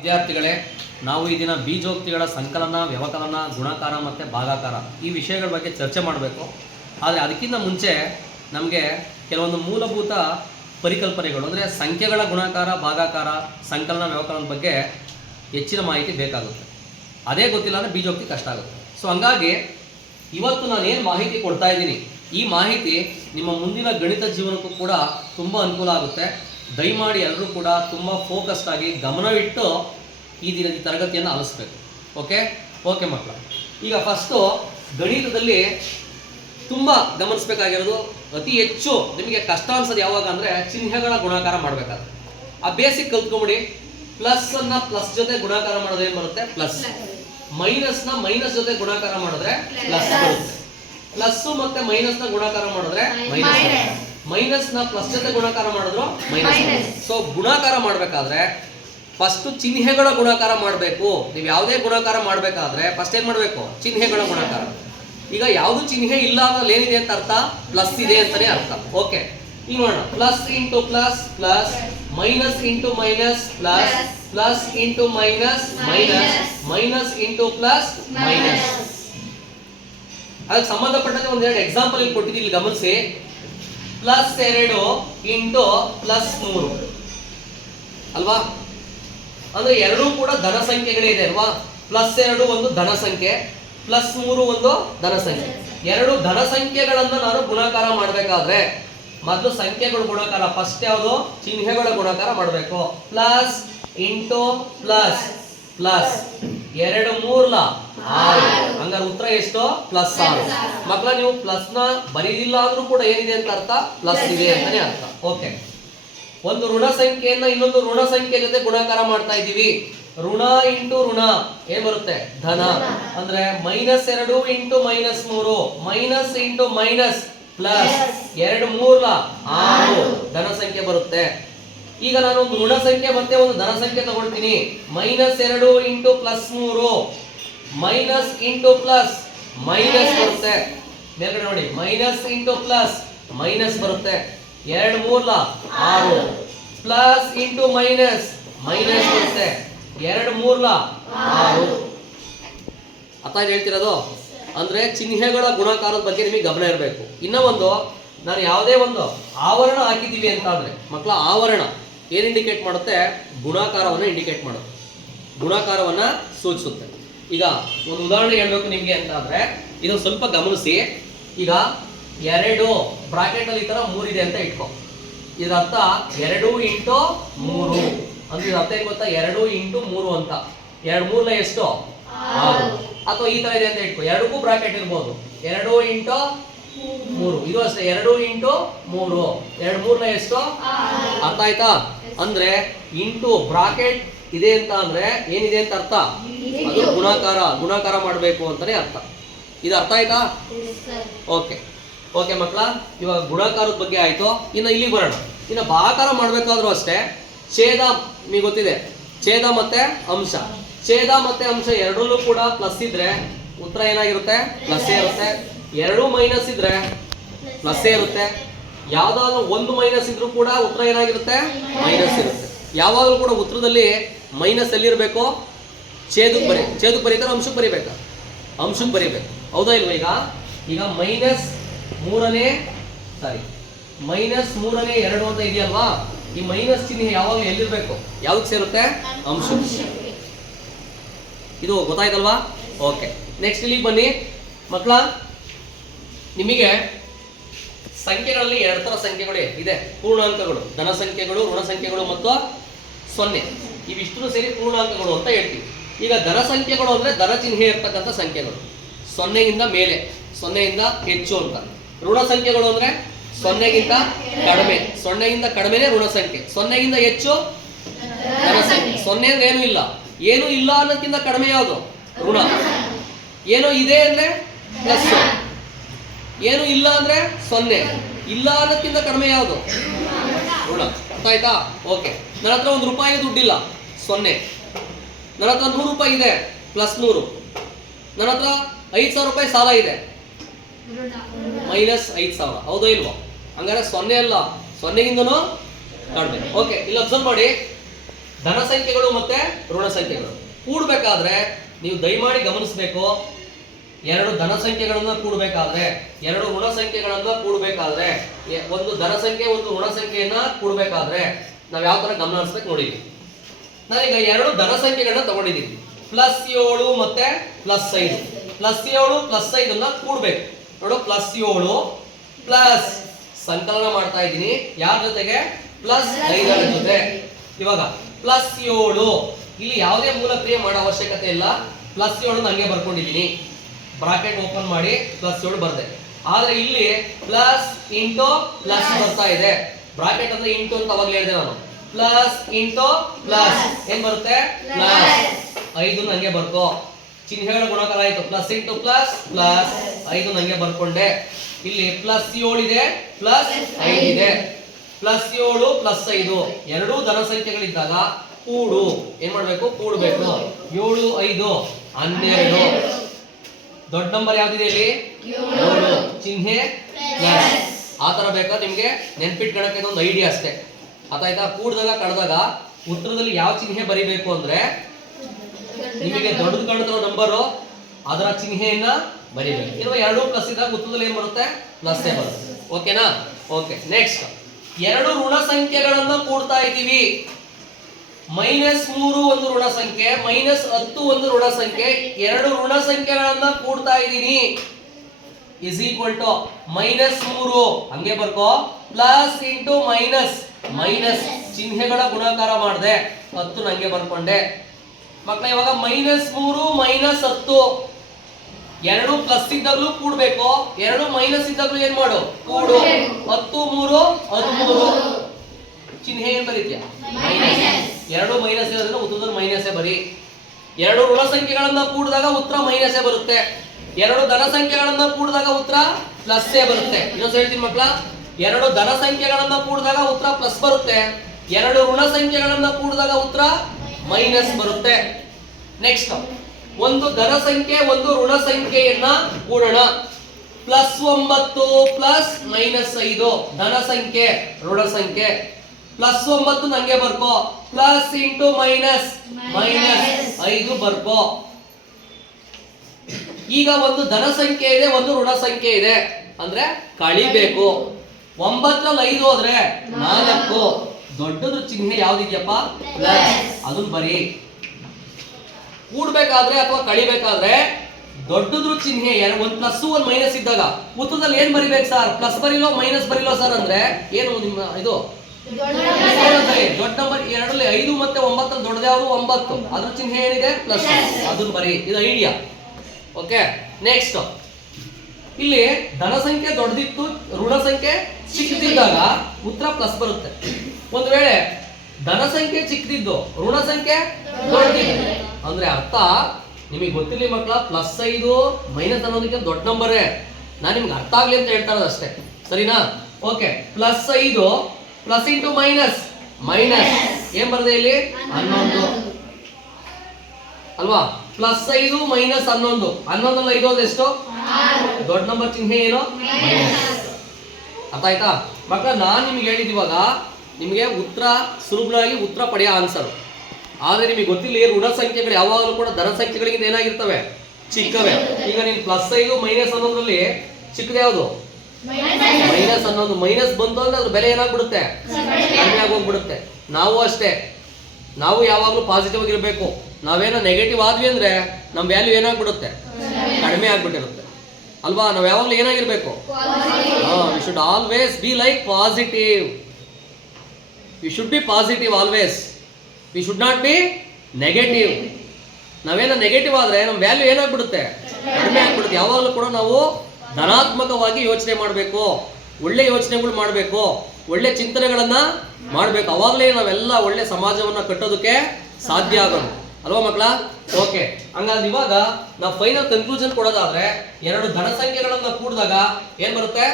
ವಿದ್ಯಾರ್ಥಿಗಳೇ, ನಾವು ಈ ದಿನ ಬೀಜೋಕ್ತಿಗಳ ಸಂಕಲನ, ವ್ಯವಕಲನ, ಗುಣಾಕಾರ ಮತ್ತು ಭಾಗಾಕಾರ ಈ ವಿಷಯಗಳ ಬಗ್ಗೆ ಚರ್ಚೆ ಮಾಡಬೇಕು. ಆದರೆ ಅದಕ್ಕಿಂತ ಮುಂಚೆ ನಮಗೆ ಕೆಲವೊಂದು ಮೂಲಭೂತ ಪರಿಕಲ್ಪನೆಗಳು ಅಂದರೆ ಸಂಖ್ಯೆಗಳ ಗುಣಾಕಾರ, ಭಾಗಾಕಾರ, ಸಂಕಲನ, ವ್ಯವಕಲನದ ಬಗ್ಗೆ ಹೆಚ್ಚಿನ ಮಾಹಿತಿ ಬೇಕಾಗುತ್ತೆ. ಅದೇ ಗೊತ್ತಿಲ್ಲ ಅಂದರೆ ಬೀಜೋಕ್ತಿ ಕಷ್ಟ ಆಗುತ್ತೆ. ಸೊ ಹಂಗಾಗಿ ಇವತ್ತು ನಾನು ಏನು ಮಾಹಿತಿ ಕೊಡ್ತಾ ಇದ್ದೀನಿ, ಈ ಮಾಹಿತಿ ನಿಮ್ಮ ಮುಂದಿನ ಗಣಿತ ಜೀವನಕ್ಕೂ ಕೂಡ ತುಂಬ ಅನುಕೂಲ ಆಗುತ್ತೆ. ದಯಮಾಡಿ ಎಲ್ಲರೂ ಕೂಡ ತುಂಬ ಫೋಕಸ್ಡ್ ಆಗಿ ಗಮನವಿಟ್ಟು ಈ ದಿನದ ತರಗತಿಯನ್ನು ಆಲಿಸ್ಬೇಕು. ಓಕೆ ಮಕ್ಕಳು, ಈಗ ಫಸ್ಟು ಗಣಿತದಲ್ಲಿ ತುಂಬ ಗಮನಿಸಬೇಕಾಗಿರೋದು, ಅತಿ ಹೆಚ್ಚು ನಿಮಗೆ ಕಷ್ಟ ಅನ್ಸೋದು ಯಾವಾಗ ಅಂದರೆ ಚಿಹ್ನೆಗಳ ಗುಣಾಕಾರ ಮಾಡಬೇಕಾದ್ರೆ. ಆ ಬೇಸಿಕ್ ಕಲ್ತ್ಕೊಂಬಿಡಿ. ಪ್ಲಸ್ಸನ್ನು ಪ್ಲಸ್ ಜೊತೆ ಗುಣಾಕಾರ ಮಾಡೋದು ಏನು ಬರುತ್ತೆ? ಪ್ಲಸ್. ಮೈನಸ್ನ ಮೈನಸ್ ಜೊತೆ ಗುಣಾಕಾರ ಮಾಡಿದ್ರೆ ಪ್ಲಸ್ ಬರುತ್ತೆ. ಪ್ಲಸ್ಸು ಮತ್ತೆ ಮೈನಸ್ನ ಗುಣಾಕಾರ ಮಾಡಿದ್ರೆ ಮೈನಸ್. ಮೈನಸ್ನ ಪ್ಲಸ್ ಜೊತೆ ಗುಣಾಕಾರ ಮಾಡಿದ್ರು ಮೈನಸ್. ಸೊ ಗುಣಾಕಾರ ಮಾಡಬೇಕಾದ್ರೆ ಫಸ್ಟ್ ಚಿಹ್ನೆಗಳ ಗುಣಾಕಾರ ಮಾಡಬೇಕು. ನೀವು ಯಾವುದೇ ಗುಣಾಕಾರ ಮಾಡಬೇಕಾದ್ರೆ ಫಸ್ಟ್ ಏನು ಮಾಡಬೇಕು? ಚಿಹ್ನೆಗಳ ಗುಣಾಕಾರ. ಈಗ ಯಾವುದು ಚಿಹ್ನೆ ಇಲ್ಲ ಅಂದ್ರೆ ಏನಿದೆ ಅಂತ ಅರ್ಥ? ಪ್ಲಸ್ ಇದೆ ಅಂತಾನೆ ಅರ್ಥ. ಓಕೆ, ಈಗ ನೋಡೋಣ. Plus into plus plus, minus into minus plus, plus into minus minus, minus into plus minus. ಅದಕ್ಕೆ ಸಂಬಂಧಪಟ್ಟಂತೆ ಒಂದೆರಡು ಎಕ್ಸಾಂಪಲ್ ಇಲ್ಲಿ ಕೊಟ್ಟಿದ್ದೀನಿ, ಇಲ್ಲಿ ಗಮನಿಸಿ. ಪ್ಲಸ್ 2 ಇಂಟು ಪ್ಲಸ್ 3 ಅಲ್ವಾ? ಅಂದ್ರೆ ಎರಡೂ ಕೂಡ ಧನ ಸಂಖ್ಯೆಗಳೇ ಇದೆ ಅಲ್ವಾ? ಪ್ಲಸ್ 2 ಒಂದು ಧನ ಸಂಖ್ಯೆ, ಪ್ಲಸ್ 3 ಒಂದು ಧನ ಸಂಖ್ಯೆ. ಎರಡು ಧನ ಸಂಖ್ಯೆಗಳನ್ನ ನಾನು ಗುಣಾಕಾರ ಮಾಡಬೇಕಾದ್ರೆ ಮೊದಲು ಸಂಖ್ಯೆಗಳ ಗುಣಾಕಾರ, ಫಸ್ಟ್ ಯಾವುದು? ಚಿಹ್ನೆಗಳ ಗುಣಾಕಾರ ಮಾಡಬೇಕು. Plus into plus plus, 2 3 6. ಹಂಗಾರೆ ಉತ್ತರ ಎಷ್ಟು? ಪ್ಲಸ್ 6. ಮಕ್ಕಳ, ನೀವು ಪ್ಲಸ್ ನ ಬರೀದಿಲ್ಲ ಅಂದ್ರೂ ಕೂಡ ಏನಿದೆ ಅಂತ ಅರ್ಥ? ಪ್ಲಸ್ ಇದೆ ಅಂತಾನೆ ಅರ್ಥ. ಓಕೆ, ಒಂದು ಋಣ ಸಂಖ್ಯೆಯನ್ನ ಇನ್ನೊಂದು ಋಣ ಸಂಖ್ಯೆ ಜೊತೆ ಗುಣಾಕಾರ ಮಾಡ್ತಾ ಇದ್ದೀವಿ. ಋಣ ಇಂಟು ಋಣ ಏನ್ ಬರುತ್ತೆ? ಧನ. ಅಂದ್ರೆ -2 into -3, minus into minus plus, 2 3 6 ಧನ ಸಂಖ್ಯೆ ಬರುತ್ತೆ. ಈಗ ನಾನು ಒಂದು ಋಣ ಸಂಖ್ಯೆ ಮತ್ತೆ ಒಂದು ಧನ ಸಂಖ್ಯೆ ತಗೊಳ್ತೀನಿ. -2 into +3, minus into plus minus ಬರುತ್ತೆ. ಮೇಲ್ಗಡೆ ನೋಡಿ, ಮೈನಸ್ ಇಂಟು ಪ್ಲಸ್ ಮೈನಸ್ ಬರುತ್ತೆ. 2 3 6, ಪ್ಲಸ್ ಇಂಟು ಮೈನಸ್ ಮೈನಸ್ ಬರುತ್ತೆ. 2 3 6. ಅರ್ಥ ಹೇಳ್ತಿರೋದು? ಅಂದ್ರೆ ಚಿಹ್ನೆಗಳ ಗುಣಾಕಾರದ ಬಗ್ಗೆ ನಿಮಗೆ ಗಮನ ಇರಬೇಕು. ಇನ್ನ ಒಂದು, ನಾನು ಯಾವುದೇ ಒಂದು ಆವರಣ ಹಾಕಿದ್ದೀವಿ ಅಂತ ಅಂದ್ರೆ ಮಕ್ಕಳ, ಆವರಣ ಏನು ಇಂಡಿಕೇಟ್ ಮಾಡುತ್ತೆ? ಗುಣಾಕಾರವನ್ನು ಇಂಡಿಕೇಟ್ ಮಾಡುತ್ತೆ, ಗುಣಾಕಾರವನ್ನ ಸೂಚಿಸುತ್ತೆ. ಈಗ ಒಂದು ಉದಾಹರಣೆ ಹೇಳ್ಬೇಕು ನಿಮ್ಗೆ ಅಂತ ಅಂದ್ರೆ, ಇದು ಸ್ವಲ್ಪ ಗಮನಿಸಿ. ಈಗ 2 ಬ್ರಾಕೆಟ್ ಅಲ್ಲಿ ಈ ತರ 3 ಇದೆ ಅಂತ ಇಟ್ಕೊ. ಇದರ ಅರ್ಥ 2 ಇಂಟು 3 ಅಂದ್ರೆ ಇದ್ರ ಅರ್ಥ ಏನ್ ಗೊತ್ತಾ? 2 ಇಂಟು 3 ಅಂತ. 2 3 ಎಷ್ಟು? 6. ಅಥವಾ ಈ ತರ ಇದೆ ಅಂತ ಇಟ್ಕೊ, ಎರಡಕ್ಕೂ ಬ್ರಾಕೆಟ್ ಇರ್ಬೋದು. 2 ಇಂಟು 3 ಇದು ಅಷ್ಟೇ, 2 ಇಂಟು 3, 2 3 ಎಷ್ಟು? ಅರ್ಥ ಆಯ್ತಾ? ಅಂದ್ರೆ ಇಂಟು ಬ್ರಾಕೆಟ್ ಇದೆ ಅಂತ ಅಂದ್ರೆ ಏನಿದೆ ಅಂತ ಅರ್ಥ? ಅದು ಗುಣಾಕಾರ ಮಾಡಬೇಕು ಅಂತಾನೆ ಅರ್ಥ. ಇದು ಅರ್ಥ ಆಯ್ತಾ? ಓಕೆ ಮಕ್ಕಳ, ಇವಾಗ ಗುಣಾಕಾರದ ಬಗ್ಗೆ ಆಯ್ತು. ಇನ್ನು ಇಲ್ಲಿ ಬರೋಣ. ಇನ್ನು ಭಾಗಾಕಾರ ಮಾಡಬೇಕಾದ್ರೂ ಅಷ್ಟೇ, ಛೇದ ನಿಮಗೆ ಗೊತ್ತಿದೆ, ಛೇದ ಮತ್ತೆ ಅಂಶ. ಛೇದ ಮತ್ತೆ ಅಂಶ ಎರಡರಲ್ಲೂ ಕೂಡ ಪ್ಲಸ್ ಇದ್ರೆ ಉತ್ತರ ಏನಾಗಿರುತ್ತೆ? ಪ್ಲಸ್ ಇರುತ್ತೆ. 2 ಮೈನಸ್ ಇದ್ರೆ ಪ್ಲಸ್ ಇರುತ್ತೆ. ಯಾವ್ದಾದ್ರು ಒಂದು ಮೈನಸ್ ಇದ್ರೂ ಕೂಡ ಉತ್ತರ ಏನಾಗಿರುತ್ತೆ? ಮೈನಸ್ ಇರುತ್ತೆ. ಯಾವಾಗಲೂ ಕೂಡ ಉತ್ತರದಲ್ಲಿ ಮೈನಸ್ ಎಲ್ಲಿರ್ಬೇಕು? ಛೇದಕ್ಕೆ ಬರೀತಾರೆ, ಅಂಶಕ್ಕೆ ಬರಿಬೇಕಾ? ಅಂಶಕ್ಕೆ ಬರಿಬೇಕು, ಹೌದಾ ಇಲ್ವಾ? ಈಗ -3 -2 ಅಂತ ಇದೆಯಲ್ವಾ? ಈ ಮೈನಸ್ ಚಿಹ್ನೆ ಯಾವಾಗಲೂ ಎಲ್ಲಿರ್ಬೇಕು? ಯಾವ್ದಕ್ಕೆ ಸೇರುತ್ತೆ? ಅಂಶಕ್ಕೆ. ಇದು ಗೊತ್ತಾಯ್ತಲ್ವಾ? ಓಕೆ, ನೆಕ್ಸ್ಟ್ ಇಲ್ಲಿಗೆ ಬನ್ನಿ ಮಕ್ಕಳ. ನಿಮಗೆ ಸಂಖ್ಯೆಗಳಲ್ಲಿ 2 ತರ ಸಂಖ್ಯೆಗಳು ಇದೆ. ಪೂರ್ಣಾಂಕಗಳು, ಧನ ಸಂಖ್ಯೆಗಳು, ಋಣ ಸಂಖ್ಯೆಗಳು ಮತ್ತು 0. ಇವಿಷ್ಟು ಸೇರಿ ಪೂರ್ಣಾಂಕಗಳು ಅಂತ ಹೇಳ್ತೀವಿ. ಈಗ ಧನ ಸಂಖ್ಯೆಗಳು ಅಂದ್ರೆ ಧನ ಚಿಹ್ನೆ ಇರ್ತಕ್ಕಂಥ ಸಂಖ್ಯೆಗಳು, 0ಗಿಂತ ಮೇಲೆ, 0ಗಿಂತ ಹೆಚ್ಚು ಅಂತ. ಋಣ ಸಂಖ್ಯೆಗಳು ಅಂದ್ರೆ 0ಗಿಂತ ಕಡಿಮೆ, 0ಗಿಂತ ಕಡಿಮೆನೇ ಋಣ ಸಂಖ್ಯೆ, 0ಗಿಂತ ಹೆಚ್ಚು ಧನ ಸಂಖ್ಯೆ. 0 ಅಂದ್ರೆ ಏನೂ ಇಲ್ಲ ಅನ್ನೋದಕ್ಕಿಂತ ಕಡಿಮೆ ಯಾವುದು? ಋಣ. ಏನೋ ಇದೆ ಅಂದ್ರೆ ಪ್ಲಸ್, ಏನು ಇಲ್ಲ ಅಂದ್ರೆ 0, ಇಲ್ಲ ಅನ್ನೋದಕ್ಕಿಂತ ಕಡಿಮೆ ಯಾವುದು? ಋಣ. ಅರ್ಥ ಆಯ್ತಾ? ಓಕೆ, ನನ್ನ ಹತ್ರ ₹1 ದುಡ್ಡಿಲ್ಲ, 0. ನನ್ನ ಹತ್ರ ₹100 ಇದೆ, +100. ನನ್ನ ಹತ್ರ ₹5,000 ಸಾಲ ಇದೆ, -5,000. ಹೌದೋ ಇಲ್ವೋ? ಹಂಗಾರೆ 0 ಅಲ್ಲ, 0ಗಿಂತನೂ ಕಡಿಮೆ. ಓಕೆ, ಇಲ್ಲಿ ಅಬ್ಸರ್ವ್ ಮಾಡಿ. ಧನ ಸಂಖ್ಯೆಗಳು ಮತ್ತೆ ಋಣ ಸಂಖ್ಯೆಗಳು ಕೂಡಬೇಕಾದ್ರೆ ನೀವು ದಯಮಾಡಿ ಗಮನಿಸಬೇಕು. ಎರಡು ಧನ ಸಂಖ್ಯೆಗಳನ್ನ ಕೂಡಬೇಕಾದ್ರೆ, ಎರಡು ಋಣ ಸಂಖ್ಯೆಗಳನ್ನ ಕೂಡಬೇಕಾದ್ರೆ, ಒಂದು ಧನ ಸಂಖ್ಯೆ ಒಂದು ಋಣ ಸಂಖ್ಯೆಯನ್ನ ಕೂಡಬೇಕಾದ್ರೆ ನಾವು ಯಾವ ತರ ಗಮನ ಹರಿಸ್ಬೇಕು ನೋಡಿ. ನಾನೀಗ ಎರಡು ಧನ ಸಂಖ್ಯೆಗಳನ್ನ ತಗೊಂಡಿದ್ದೀನಿ, +7 ಮತ್ತೆ +5. +7 +5 ಕೂಡ್ಬೇಕು ನೋಡು. +7 ಪ್ಲಸ್ ಸಂಕಲನ ಮಾಡ್ತಾ ಇದ್ದೀನಿ ಯಾರ ಜೊತೆಗೆ? +5 ಜೊತೆ. ಇವಾಗ +7 ಇಲ್ಲಿ ಯಾವುದೇ ಮೂಲ ಕ್ರಿಯೆ ಮಾಡೋ ಅವಶ್ಯಕತೆ ಇಲ್ಲ. +7 ಹಂಗೆ ಬರ್ಕೊಂಡಿದ್ದೀನಿ, ಬ್ರಾಕೆಟ್ ಓಪನ್ ಮಾಡಿ +7 ಬರ್ದೆ. ಆದ್ರೆ ಇಲ್ಲಿ ಪ್ಲಸ್ ಇಂಟು ಪ್ಲಸ್ ಬರ್ತಾ ಇದೆ. ಬ್ರಾಕೆಟ್ ಅಂದ್ರೆ ಇಂಟು ಅಂತ ಅವಾಗಲೇ ಹೇಳಿದೆ ನಾನು. ಪ್ಲಸ್ ಇಂಟು ಪ್ಲಸ್ ಏನ್ ಬರುತ್ತೆ? ಪ್ಲಸ್ 5 ಹಂಗೆ ಬರ್ಕೋ. ಚಿಹ್ನೆಗಳ ಗುಣಾಕಾರ ಆಯ್ತು. ಪ್ಲಸ್ ಇಂಟು ಪ್ಲಸ್ ಪ್ಲಸ್ 5 ಹಂಗೆ ಬರ್ಕೊಂಡೆ. ಇಲ್ಲಿ +7 ಇದೆ, +5 ಇದೆ. +7 +5 ಎರಡೂ ಧನ ಸಂಖ್ಯೆಗಳಿದ್ದಾಗ ಕೂಡು. ಏನ್ ಮಾಡ್ಬೇಕು? ಕೂಡಬೇಕು. 7 5 12. ದೊಡ್ಡ ನಂಬರ್ ಯಾವ್ದಿದೆ ಇಲ್ಲಿ? 7. ಚಿಹ್ನೆ ಪ್ಲಸ್. ಆ ತರ ಬೇಕಾ ನಿಮ್ಗೆ ನೆನ್ಪಿಟ್ಕೊಳಕ್ಕೆ ಒಂದು ಐಡಿಯಾ ಅಷ್ಟೇ. ಆಯ್ತಾ? ಕೂಡಿದಾಗ ಕಳೆದಾಗ ಉತ್ತರದಲ್ಲಿ ಯಾವ ಚಿಹ್ನೆ ಬರಿಬೇಕು ಅಂದ್ರೆ ನಿಮಗೆ ದೊಡ್ಡದು ಕಾಣುತ್ತಿರೋ ನಂಬರು ಅದರ ಚಿಹ್ನೆಯನ್ನ ಬರಿಬೇಕು. ಇನ್ನು 2 ಪ್ಲಸ್ ಇದ್ದಾಗ ಉತ್ತರದಲ್ಲಿ ಏನ್ ಬರುತ್ತೆ? ಪ್ಲಸ್ ಬರುತ್ತೆ. ಓಕೆನಾ? ಓಕೆ. ನೆಕ್ಸ್ಟ್ ಎರಡು ಋಣ ಸಂಖ್ಯೆಗಳನ್ನ ಕೂಡ್ತಾ ಇದ್ದೀವಿ. -3 ಒಂದು ಋಣ ಸಂಖ್ಯೆ, -10 ಒಂದು ಋಣ ಸಂಖ್ಯೆ. ಎರಡು ಋಣ ಸಂಖ್ಯೆಗಳನ್ನ ಕೂಡ್ತಾ ಇದ್ದೀನಿ. ಇಸ್ ಈಕ್ವಲ್ ಟು -3 ಹಂಗೆ ಬರ್ಕೋ, ಪ್ಲಸ್ ಇಂಟು ಮೈನಸ್ ಮೈನಸ್ ಚಿಹ್ನೆಗಳ ಗುಣಾಕಾರ ಮಾಡಿದೆ 10 ನಂಗೆ ಬರ್ಕೊಂಡೆ. ಮಕ್ಕಳ ಇವಾಗ -3 -10 ಎರಡು ಪ್ಲಸ್ ಇದ್ದಾಗಲೂ ಕೂಡ್ಬೇಕು, ಎರಡು ಮೈನಸ್ ಇದ್ದಾಗಲೂ ಏನ್ ಮಾಡು? ಕೂಡು. 10 3 13. ಚಿಹ್ನೆ ಏನ್ ಬರೀತೀಯ? ಮೈನಸ್. ಎರಡು ಮೈನಸ್ ಇರೋದ್ರಿಂದ ಉತ್ತರದಲ್ಲಿ ಮೈನಸ್ಸೇ ಬರಿ. ಎರಡು ಋಣ ಸಂಖ್ಯೆಗಳನ್ನ ಕೂಡಿದಾಗ ಉತ್ತರ ಮೈನಸ್ಸೇ ಬರುತ್ತೆ. ಎರಡು ಧನ ಸಂಖ್ಯೆಗಳನ್ನ ಕೂಡಿದಾಗ ಉತ್ತರ ಪ್ಲಸ್ಸೇ ಬರುತ್ತೆ. ಇನ್ನೊಂದು ಹೇಳ್ತೀನಿ ಮಕ್ಕಳ, ಎರಡು ಧನ ಸಂಖ್ಯೆಗಳನ್ನ ಕೂಡಿದಾಗ ಉತ್ತರ ಪ್ಲಸ್ ಬರುತ್ತೆ, ಎರಡು ಋಣ ಸಂಖ್ಯೆಗಳನ್ನ ಕೂಡಿದಾಗ ಉತ್ತರ ಮೈನಸ್ ಬರುತ್ತೆ. ನೆಕ್ಸ್ಟ್ ಒಂದು ಧನ ಸಂಖ್ಯೆ ಒಂದು ಋಣ ಸಂಖ್ಯೆಯನ್ನ ಕೂಡೋಣ. +9 ಪ್ಲಸ್ -5 ಧನ ಸಂಖ್ಯೆ ಋಣ ಸಂಖ್ಯೆ. +9 ನಂಗೆ ಬರ್ಕೋ, ಪ್ಲಸ್ ಇಂಟು ಮೈನಸ್ ಮೈನಸ್ 5 ಬರ್ಕೋ. ಈಗ ಒಂದು ಧನ ಸಂಖ್ಯೆ ಇದೆ, ಒಂದು ಋಣ ಸಂಖ್ಯೆ ಇದೆ ಅಂದ್ರೆ ಕಳಿಬೇಕು. 9ರಲ್ಲಿ 5 ಹೋದ್ರೆ 4. ದೊಡ್ಡದ್ರ ಚಿಹ್ನೆ ಯಾವ್ದಿದ್ಯಪ್ಪ? ಪ್ಲಸ್. ಅದನ್ನ ಬರಿ. ಕೂಡ್ಬೇಕಾದ್ರೆ ಅಥವಾ ಕಳಿಬೇಕಾದ್ರೆ ದೊಡ್ಡದ್ರ ಚಿಹ್ನೆ ಒಂದು ಪ್ಲಸ್ ಒಂದು ಮೈನಸ್ ಇದ್ದಾಗ ಉತ್ತರದಲ್ಲಿ ಏನ್ ಬರಿಬೇಕು ಸರ್? ಪ್ಲಸ್ ಬರಿಲೋ ಮೈನಸ್ ಬರಿಲೋ ಸರ್ ಅಂದ್ರೆ ಏನು ನಿಮ್ಮ ಇದು? ದೊಡ್ಡ ನಂಬರ್. ಎರಡರಲ್ಲಿ 5 ಮತ್ತೆ 9 ದೊಡ್ಡದ ಯಾವುದು? 9. ಅದ್ರ ಚಿಹ್ನೆ ಏನಿದೆ? ಪ್ಲಸ್. ಅದನ್ನ ಬರಿ. ಇದು ಐಡಿಯಾ. ಓಕೆ. ನೆಕ್ಸ್ಟ್ ಇಲ್ಲಿ ಧನ ಸಂಖ್ಯೆ ದೊಡ್ಡದಿತ್ತು, ಋಣ ಸಂಖ್ಯೆ ಚಿಕ್ಕದಿದ್ದಾಗ ಉತ್ತರ ಪ್ಲಸ್ ಬರುತ್ತೆ. ಒಂದು ವೇಳೆ ಧನ ಸಂಖ್ಯೆ ಚಿಕ್ಕದಿದ್ದು ಋಣ ಸಂಖ್ಯೆ ದೊಡ್ಡದಿದ್ದು ಅಂದ್ರೆ ಅರ್ಥ ನಿಮಗೆ ಗೊತ್ತಿರಲಿ ಮಕ್ಕಳ, +5 ಮೈನಸ್ ಅನ್ನೋದಕ್ಕೆ ದೊಡ್ಡ ನಂಬರೇ. ನಾನು ನಿಮ್ಗೆ ಅರ್ಥ ಆಗ್ಲಿ ಅಂತ ಹೇಳ್ತಾ ಇರೋದು ಅಷ್ಟೇ, ಸರಿನಾ? Okay. +5 plus into minus minus ಏನ್ ಬರ್ತದೆ ಇಲ್ಲಿ? 11 ಅಲ್ವಾ? +5 -11. 11ರಲ್ಲಿ 5 ಹೋದ್ರೆ ಎಷ್ಟು? ದೊಡ್ಡ ನಂಬರ್ ಚಿಹ್ನೆ ಏನು? ಮೈನಸ್. ಅರ್ಥ ಆಯ್ತಾ ಮಕ್ಕಳ? ನಾನು ನಿಮ್ಗೆ ಹೇಳಿದಿವಾಗ ನಿಮಗೆ ಉತ್ತರ ಸುಲಭವಾಗಿ ಉತ್ತರ ಪಡೆಯೋ ಆನ್ಸರ್. ಆದ್ರೆ ನಿಮಗೆ ಗೊತ್ತಿಲ್ಲ, ಋಣ ಸಂಖ್ಯೆಗಳು ಯಾವಾಗಲೂ ಕೂಡ ಧನ ಸಂಖ್ಯೆಗಳಿಗಿಂತ ಏನಾಗಿರ್ತವೆ? ಚಿಕ್ಕವೇ. ಈಗ ನೀನು +5 -11ರಲ್ಲಿ ಚಿಕ್ಕದ ಯಾವುದು? -11. ಮೈನಸ್ ಬಂತು ಅಂದ್ರೆ ಅದ್ರ ಬೆಲೆ ಏನಾಗ್ಬಿಡುತ್ತೆ? ಕಡಿಮೆ ಆಗೋಗ್ಬಿಡುತ್ತೆ. ನಾವು ಅಷ್ಟೇ, ನಾವು ಯಾವಾಗಲೂ ಪಾಸಿಟಿವ್ ಆಗಿರ್ಬೇಕು. ನಾವೇನೋ ನೆಗೆಟಿವ್ ಆದ್ವಿ ಅಂದ್ರೆ ನಮ್ಮ ವ್ಯಾಲ್ಯೂ ಏನಾಗ್ಬಿಡುತ್ತೆ? ಕಡಿಮೆ ಆಗ್ಬಿಟ್ಟಿರುತ್ತೆ ಅಲ್ವಾ? ನಾವು ಯಾವಾಗಲೂ ಏನಾಗಿರ್ಬೇಕು? We should always be like positive. We should be positive always. We should not be negative. ನಾವೇನೋ ನೆಗೆಟಿವ್ ಆದ್ರೆ ನಮ್ಮ ವ್ಯಾಲ್ಯೂ ಏನಾಗ್ಬಿಡುತ್ತೆ? ಕಡಿಮೆ ಆಗ್ಬಿಡುತ್ತೆ. ಯಾವಾಗಲೂ ಕೂಡ ನಾವು ಧನಾತ್ಮಕವಾಗಿ ಯೋಚನೆ ಮಾಡಬೇಕು, ಒಳ್ಳೆ ಯೋಚನೆಗಳು ಮಾಡಬೇಕು, ಒಳ್ಳೆ ಚಿಂತನೆಗಳನ್ನ ಮಾಡಬೇಕು. ಅವಾಗಲೇ ನಾವೆಲ್ಲ ಒಳ್ಳೆ ಸಮಾಜವನ್ನ ಕಟ್ಟೋದಕ್ಕೆ ಸಾಧ್ಯ ಆಗೋದು ಅಲ್ವಾ ಮಕ್ಕಳ? ಓಕೆ. ಹಂಗಾದ್ರೆ ಇವಾಗ ನಾವು ಫೈನಲ್ ಕನ್ಕ್ಲೂಷನ್ ಕೊಡೋದಾದ್ರೆ ಎರಡು ಧನ ಸಂಖ್ಯೆಗಳನ್ನ ಕೂಡಿದಾಗ ಏನ್ ಬರುತ್ತೆ?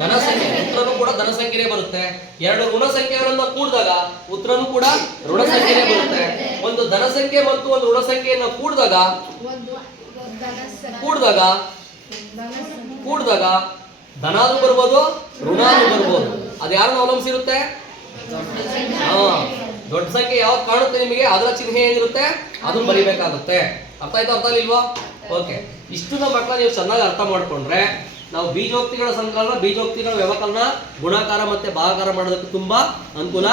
ಧನ ಸಂಖ್ಯೆ. ಉತ್ತರನೂ ಕೂಡ ಧನ ಸಂಖ್ಯೆನೇ ಬರುತ್ತೆ. ಎರಡು ಋಣ ಸಂಖ್ಯೆಗಳನ್ನ ಕೂಡಿದಾಗ ಉತ್ತರನೂ ಕೂಡ ಋಣ ಸಂಖ್ಯೆನೇ ಬರುತ್ತೆ. ಒಂದು ಧನ ಸಂಖ್ಯೆ ಮತ್ತು ಒಂದು ಋಣ ಸಂಖ್ಯೆಯನ್ನ ಕೂಡಿದಾಗ ಧನಾನು ಬರ್ಬೋದು, ಋಣಾನು ಬರ್ಬೋದು. ಅದು ಯಾರನ್ನ ಅವಲಂಬಿಸಿರುತ್ತೆ? ದೊಡ್ಡ ಸಂಖ್ಯೆ ಯಾವ್ದು ಕಾಣುತ್ತೆ ನಿಮಗೆ ಅದರ ಚಿಹ್ನೆ ಏನಿರುತ್ತೆ ಅದನ್ನ ಬರಿಬೇಕಾಗುತ್ತೆ. ಅರ್ಥ ಆಯ್ತು, ಅರ್ಥ ಇಲ್ವಾ? ಓಕೆ, ಇಷ್ಟು ನಮ್ಮ ಮಕ್ಕಳ ನೀವು ಚೆನ್ನಾಗಿ ಅರ್ಥ ಮಾಡ್ಕೊಂಡ್ರೆ ನಾವು ಬೀಜೋಕ್ತಿಗಳ ಸಂಕಲನ, ಬೀಜೋಕ್ತಿಗಳ ವ್ಯವಕಲನ, ಗುಣಾಕಾರ ಮತ್ತೆ ಭಾಗಾಕಾರ ಮಾಡೋದಕ್ಕೆ ತುಂಬಾ ಅನುಕೂಲ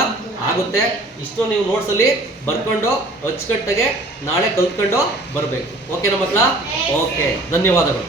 ಆಗುತ್ತೆ. ಇಷ್ಟು ನೀವು ನೋಟ್ಸ್ ಅಲ್ಲಿ ಬರ್ಕೊಂಡು ಅಚ್ಚುಕಟ್ಟಾಗೆ ನಾಳೆ ಕಲ್ತ್ಕೊಂಡು ಬರಬೇಕು. ಓಕೆನಾ ಮಕ್ಕಳ? ಓಕೆ, ಧನ್ಯವಾದಗಳು.